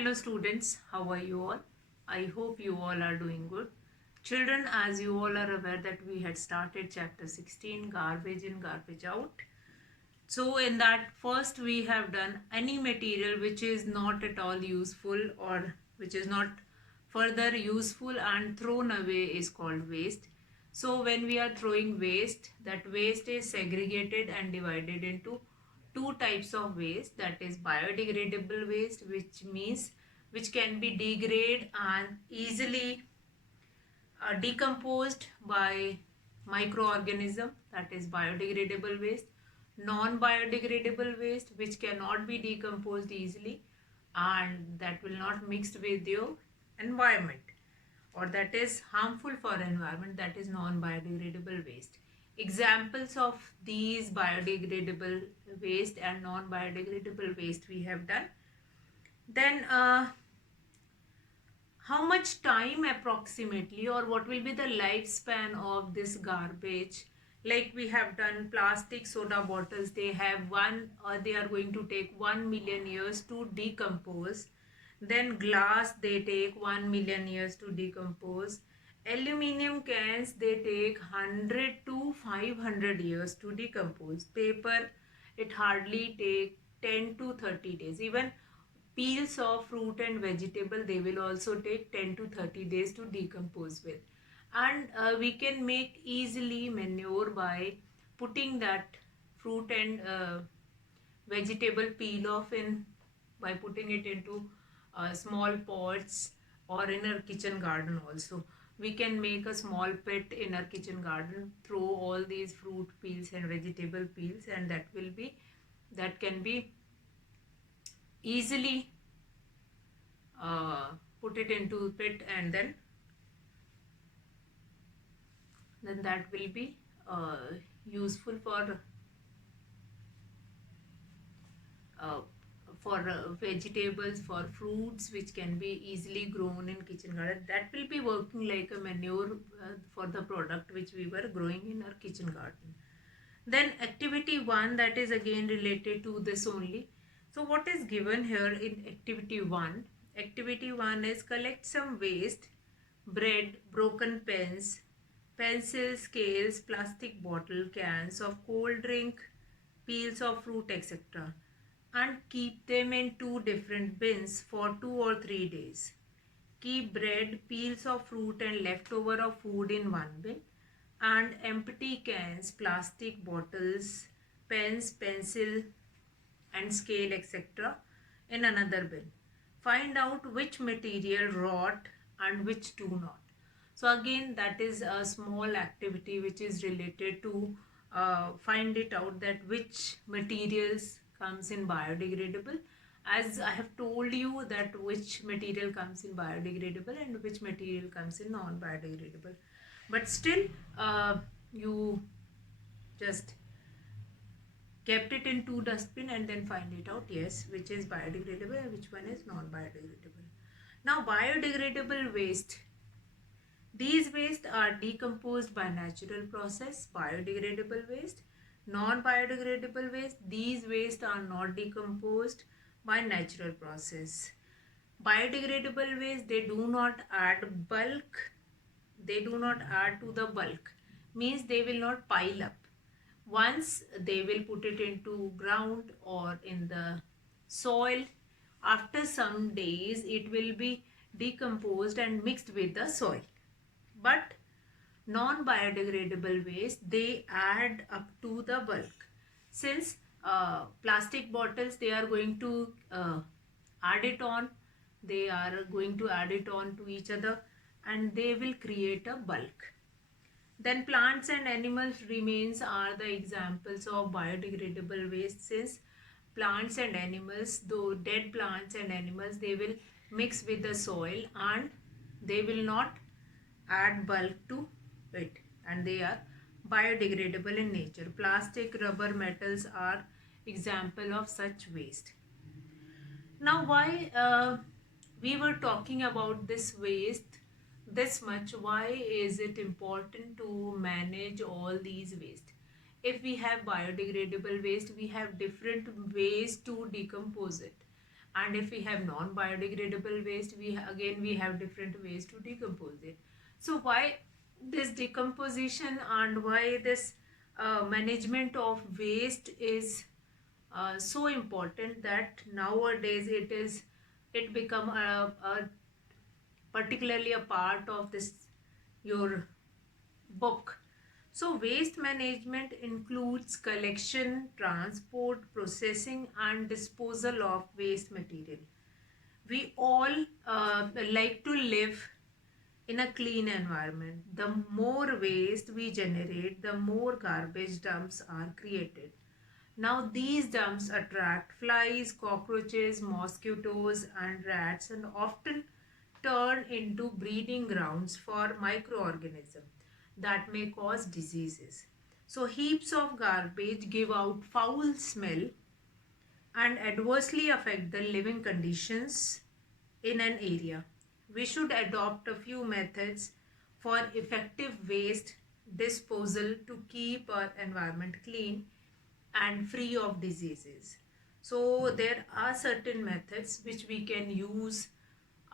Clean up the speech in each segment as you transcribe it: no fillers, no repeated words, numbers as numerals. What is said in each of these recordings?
Hello students, how are you all? I hope you all are doing good. Children, as you all are aware that we had started chapter 16, garbage in, garbage out. So in that first we have done any material which is not at all useful or which is not further useful and thrown away is called waste. So when we are throwing waste, that waste is segregated and divided into two types of waste, that is biodegradable waste, which means which can be degraded and easily decomposed by microorganism, that is biodegradable waste. Non-biodegradable waste which cannot be decomposed easily and that will not mix with your environment or that is harmful for environment, that is non-biodegradable waste. Examples of these biodegradable waste and non-biodegradable waste we have done. Then how much time approximately or what will be the lifespan of this garbage? Like we have done plastic soda bottles, they have they are going to take 1 million years to decompose. Then glass, they take 1 million years to decompose. Aluminium cans, they take 100 to 500 years to decompose. Paper, it hardly take 10 to 30 days. Even peels of fruit and vegetable, they will also take 10 to 30 days to decompose with. And we can make easily manure by putting that fruit and vegetable peel off in, by putting it into small pots or in our kitchen garden also. We can make a small pit in our kitchen garden, throw all these fruit peels and vegetable peels, and that can be easily put it into pit, and then that will be useful uh, for vegetables, for fruits which can be easily grown in kitchen garden. That will be working like a manure for the product which we were growing in our kitchen garden. Then activity 1, that is again related to this only. So what is given here in activity 1? Activity 1 is collect some waste, bread, broken pens, pencils, scales, plastic bottle, cans of cold drink, peels of fruit, etc. and keep them in two different bins for 2 or 3 days. Keep bread, peels of fruit and leftover of food in one bin and empty cans, plastic bottles, pens, pencil and scale, etc. in another bin. Find out which material rot and which do not. So again, that is a small activity which is related to find it out that which materials comes in biodegradable. As I have told you that which material comes in biodegradable and which material comes in non-biodegradable. But still you just kept it in two dustbin and then find it out, yes, which is biodegradable and which one is non-biodegradable. Now biodegradable waste, these waste are decomposed by natural process. Biodegradable waste, non-biodegradable waste, these waste are not decomposed by natural process. Biodegradable waste, they do not add bulk, they do not add to the bulk, means they will not pile up. Once they will put it into ground or in the soil, after some days it will be decomposed and mixed with the soil. But non-biodegradable waste, they add up to the bulk. Since plastic bottles, they are going to add it on, they are going to add it on to each other and they will create a bulk. Then plants and animals remains are the examples of biodegradable waste. Since plants and animals, though dead plants and animals, they will mix with the soil and they will not add bulk to it and they are biodegradable in nature. Plastic, rubber, metals are example of such waste. Now why we were talking about this waste this much, why is it important to manage all these waste? If we have biodegradable waste, we have different ways to decompose it. And if we have non-biodegradable waste, we have different ways to decompose it. So why this decomposition and why this management of waste is so important, that nowadays it become a particularly a part of this your book. So waste management includes collection, transport, processing and disposal of waste material. We all like to live in a clean environment. The more waste we generate, the more garbage dumps are created. Now these dumps attract flies, cockroaches, mosquitoes and rats, and often turn into breeding grounds for microorganisms that may cause diseases. So heaps of garbage give out foul smell and adversely affect the living conditions in an area. We should adopt a few methods for effective waste disposal to keep our environment clean and free of diseases. So there are certain methods which we can use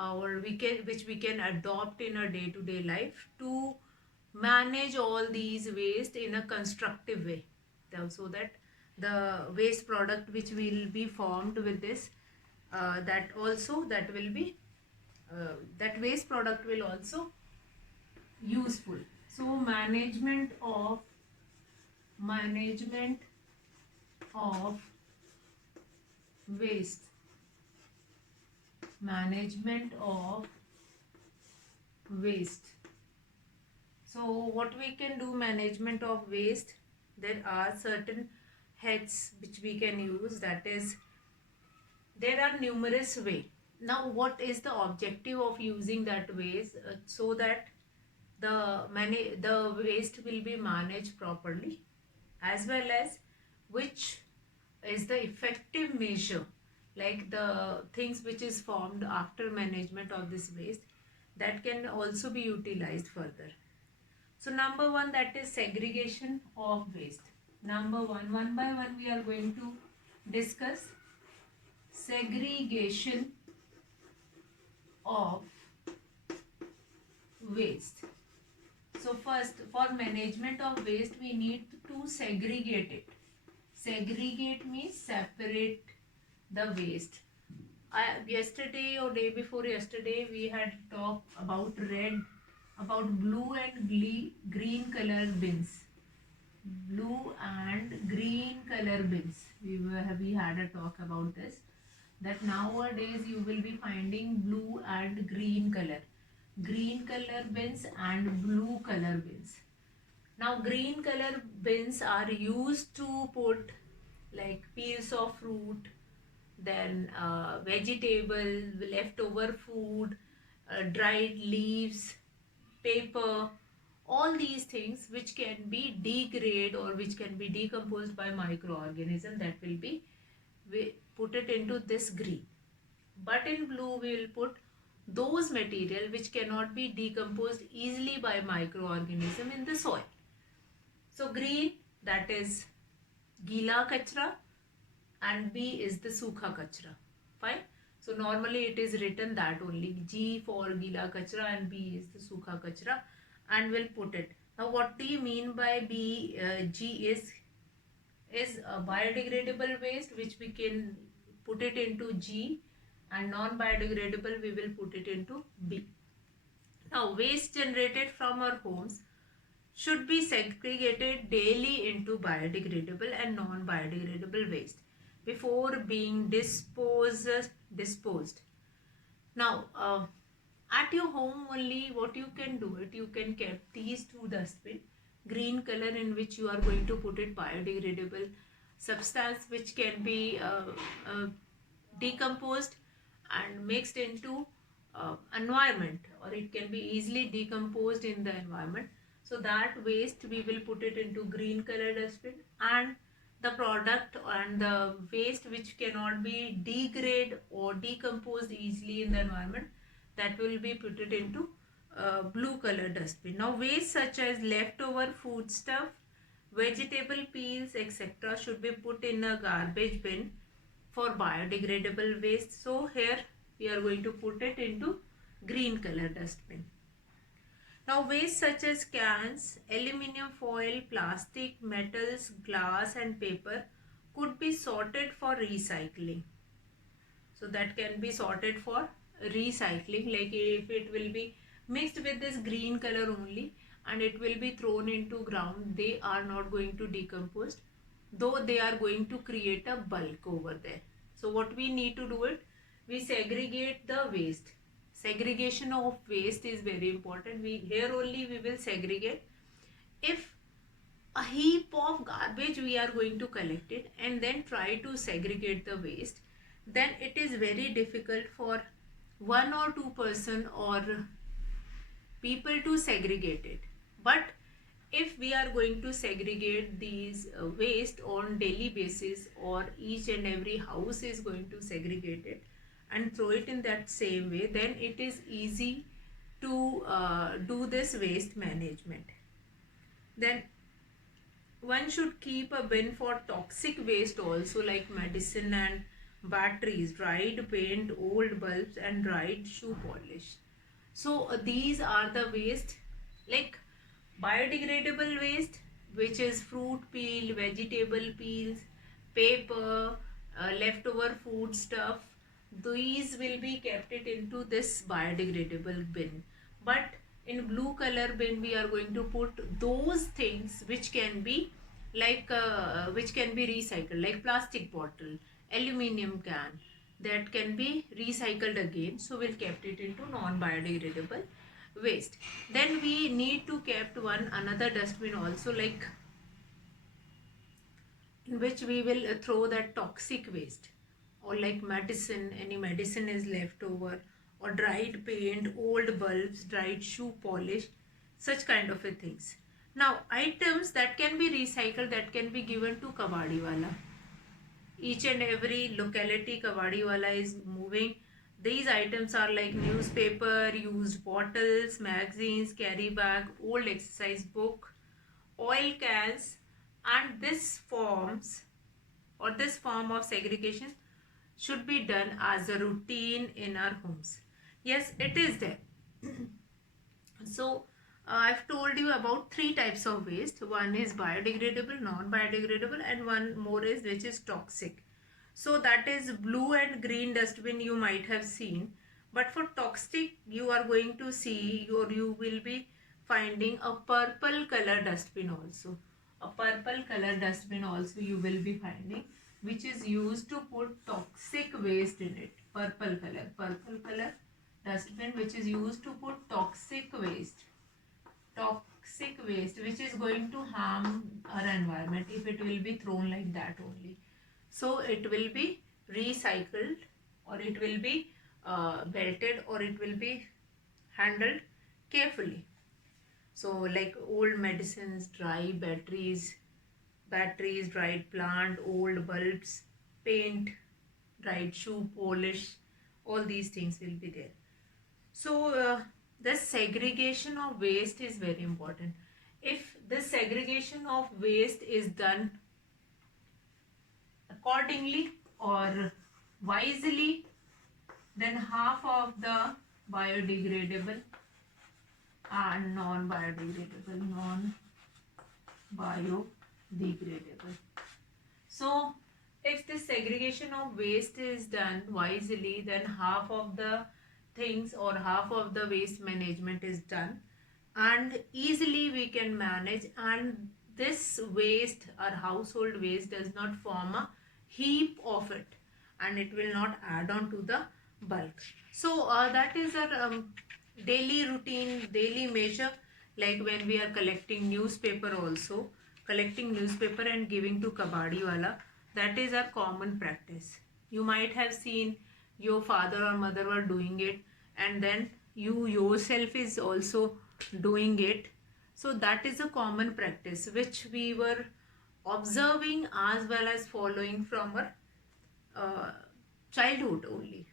or which we can adopt in our day-to-day life to manage all these waste in a constructive way, so that the waste product which will be formed with this that waste product will also useful. So management of waste management of waste. So what we can do management of waste, there are certain heads which we can use, that is there are numerous ways. Now what is the objective of using that waste? So that the waste will be managed properly, as well as which is the effective measure, like the things which is formed after management of this waste, that can also be utilized further. So number one, that is segregation of waste. Number one by one we are going to discuss segregation of waste. So first, for management of waste we need to segregate it. Segregate means separate the waste. Yesterday or day before yesterday we had talked about blue and green color bins. Blue and green color bins. We had a talk about this, that nowadays you will be finding blue and green color bins and blue color bins. Now green color bins are used to put like peels of fruit, then vegetable, leftover food, dried leaves, paper, all these things which can be degraded or which can be decomposed by microorganism, that will be, we put it into this green. But in blue we will put those material which cannot be decomposed easily by microorganism in the soil. So green, that is gila kachra, and B is the sukha kachra. Fine. So normally it is written that only, G for gila kachra and B is the sukha kachra, and we'll put it. Now what do you mean by G is a biodegradable waste which we can put it into G, and non-biodegradable we will put it into B. Now waste generated from our homes should be segregated daily into biodegradable and non-biodegradable waste before being disposed. Now at your home only, what you can do it, you can keep these two dustbin, green color in which you are going to put it biodegradable substance which can be decomposed and mixed into environment, or it can be easily decomposed in the environment. So that waste we will put it into green color dustbin, and the product and the waste which cannot be degraded or decomposed easily in the environment, that will be put it into blue color dustbin. Now waste such as leftover food stuff, vegetable peels, etc. should be put in a garbage bin for biodegradable waste. So here we are going to put it into green color dustbin. Now waste such as cans, aluminium foil, plastic, metals, glass and paper could be sorted for recycling. So that can be sorted for recycling, like if it will be mixed with this green color only and it will be thrown into ground, they are not going to decompose, though they are going to create a bulk over there. So what we need to do it, we segregate the waste. Segregation of waste is very important. We here only we will segregate. If a heap of garbage we are going to collect it and then try to segregate the waste, then it is very difficult for one or two person or people to segregate it. But if we are going to segregate these waste on daily basis, or each and every house is going to segregate it and throw it in that same way, then it is easy to do this waste management. Then one should keep a bin for toxic waste also, like medicine and batteries, dried paint, old bulbs and dried shoe polish. So these are the waste, like biodegradable waste, which is fruit peel, vegetable peels, paper, leftover food stuff. These will be kept it into this biodegradable bin. But in blue color bin we are going to put those things which can be which can be recycled, like plastic bottle, aluminium can, that can be recycled again. So we'll kept it into non biodegradable waste. Then we need to kept one another dustbin also, like in which we will throw that toxic waste, or like medicine, any medicine is left over, or dried paint, old bulbs, dried shoe polish, such kind of a things. Now items that can be recycled, that can be given to kabadiwala. Each and every locality kabadiwala is moving. These items are like newspaper, used bottles, magazines, carry bag, old exercise book, oil cans, and this form of segregation should be done as a routine in our homes. Yes, it is there. So I've told you about three types of waste. One is biodegradable, non-biodegradable, and one more is which is toxic. So that is blue and green dustbin you might have seen. But for toxic, you are going to see, or you will be finding a purple color dustbin also. A purple color dustbin also you will be finding, which is used to put toxic waste in it. Purple color dustbin which is used to put toxic waste which is going to harm our environment if it will be thrown like that only. So it will be recycled, or it will be belted, or it will be handled carefully. So like old medicines, dry batteries, dried plant, old bulbs, paint, dried shoe polish, all these things will be there. So the segregation of waste is very important. If the segregation of waste is done accordingly or wisely, then half of the biodegradable and non-biodegradable. So if this segregation of waste is done wisely, then half of the things or half of the waste management is done, and easily we can manage, and this waste or household waste does not form a heap of it, and it will not add on to the bulk. So that is our daily routine, daily measure. Like when we are collecting newspaper also, collecting newspaper and giving to kabadiwala, that is our common practice. You might have seen your father or mother were doing it, and then you yourself is also doing it. So that is a common practice which we were observing as well as following from our childhood only.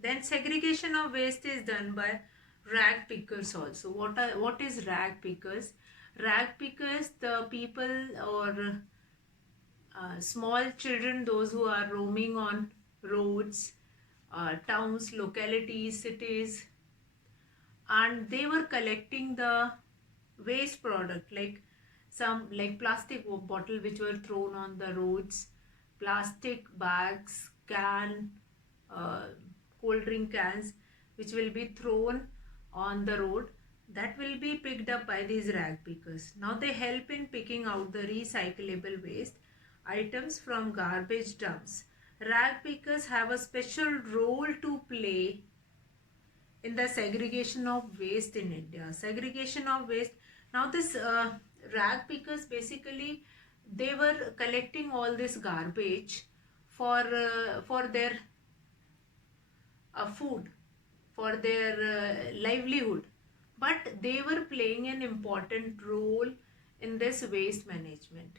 Then segregation of waste is done by rag pickers also. What is rag pickers? Rag pickers, the people or small children, those who are roaming on roads, towns, localities, cities, and they were collecting the waste product like some like plastic bottle which were thrown on the roads, plastic bags, uh, cold drink cans which will be thrown on the road, that will be picked up by these rag pickers. Now they help in picking out the recyclable waste items from garbage dumps. Rag pickers have a special role to play in the segregation of waste in India. Segregation of waste. Now this rag pickers basically they were collecting all this garbage for their food, for their livelihood, but they were playing an important role in this waste management.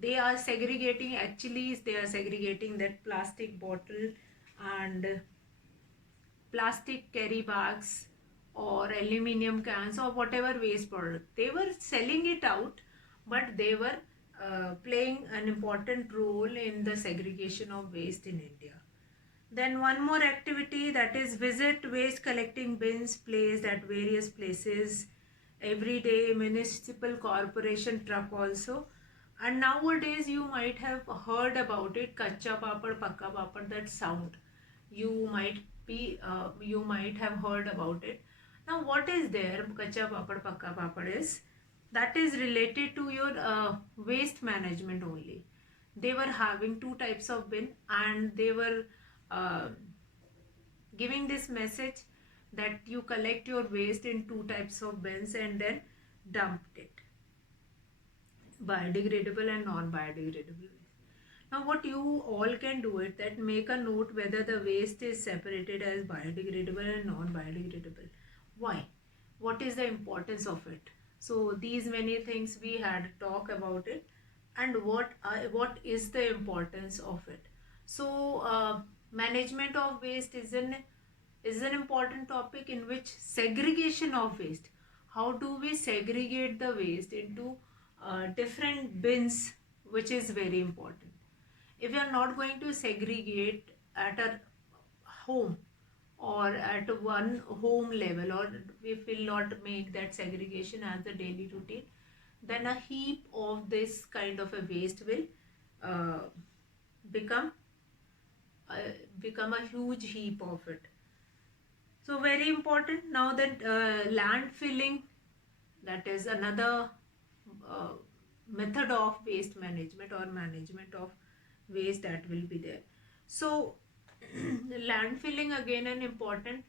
They are segregating, actually they are segregating that plastic bottle and plastic carry bags or aluminium cans or whatever waste product. They were selling it out, but they were playing an important role in the segregation of waste in India. Then one more activity, that is visit waste collecting bins placed at various places every day, municipal corporation truck also. And nowadays you might have heard about it, kacha papad, pakka papad, that sound. You might have heard about it. Now what is there, kacha papad, pakka papad is, that is related to your waste management only. They were having two types of bin and they were uh, giving this message that you collect your waste in two types of bins and then dumped it, biodegradable and non-biodegradable waste. Now what you all can do it, that make a note whether the waste is separated as biodegradable and non-biodegradable. Why? What is the importance of it? So these many things we had talk about it, and what is the importance of it. So management of waste is an important topic in which segregation of waste. How do we segregate the waste into different bins, which is very important. If you are not going to segregate at a home or at one home level, or if we will not make that segregation as a daily routine, then a heap of this kind of a waste will uh, become uh, become a huge heap of it. So very important. Now that land filling, that is another uh, method of waste management or management of waste that will be there. So landfilling, again an important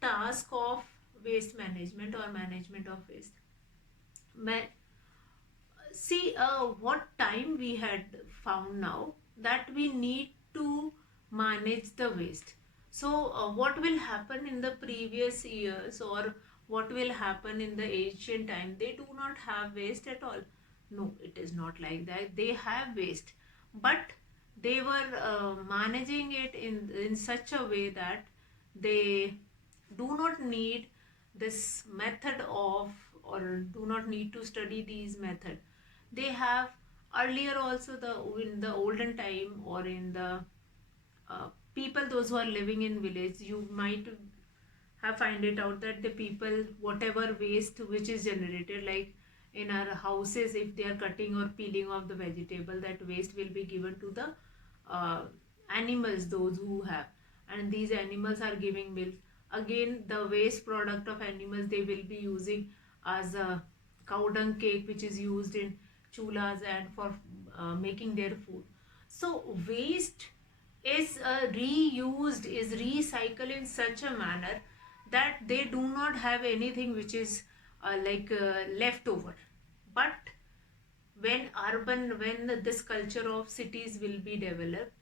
task of waste management or management of waste. See what time we had found now, that we need to manage the waste. So what will happen in the previous years, or what will happen in the ancient time? They do not have waste at all. No, it is not like that. They have waste, but they were managing it in such a way that they do not need this method of, or do not need to study these method. They have earlier also, the in the olden time, or in the uh, people those who are living in village, you might have find it out that the people, whatever waste which is generated, like in our houses, if they are cutting or peeling off the vegetable, that waste will be given to the uh, animals, those who have, and these animals are giving milk. Again, the waste product of animals they will be using as a cow dung cake, which is used in chulas and for making their food. So waste is reused, is recycled in such a manner that they do not have anything which is left over. But when this culture of cities will be developed,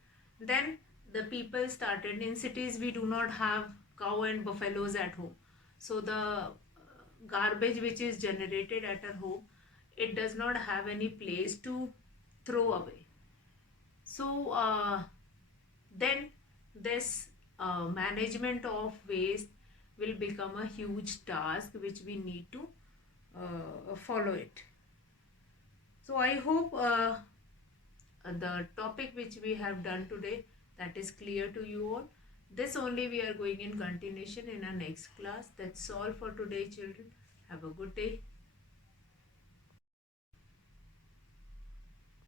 then the people started, in cities we do not have cow and buffaloes at home, so the garbage which is generated at our home, it does not have any place to throw away. So then this management of waste will become a huge task which we need to follow it. So I hope the topic which we have done today, That is clear to you all. This only we are going in continuation in our next class. That's all for today, children. Have a good day.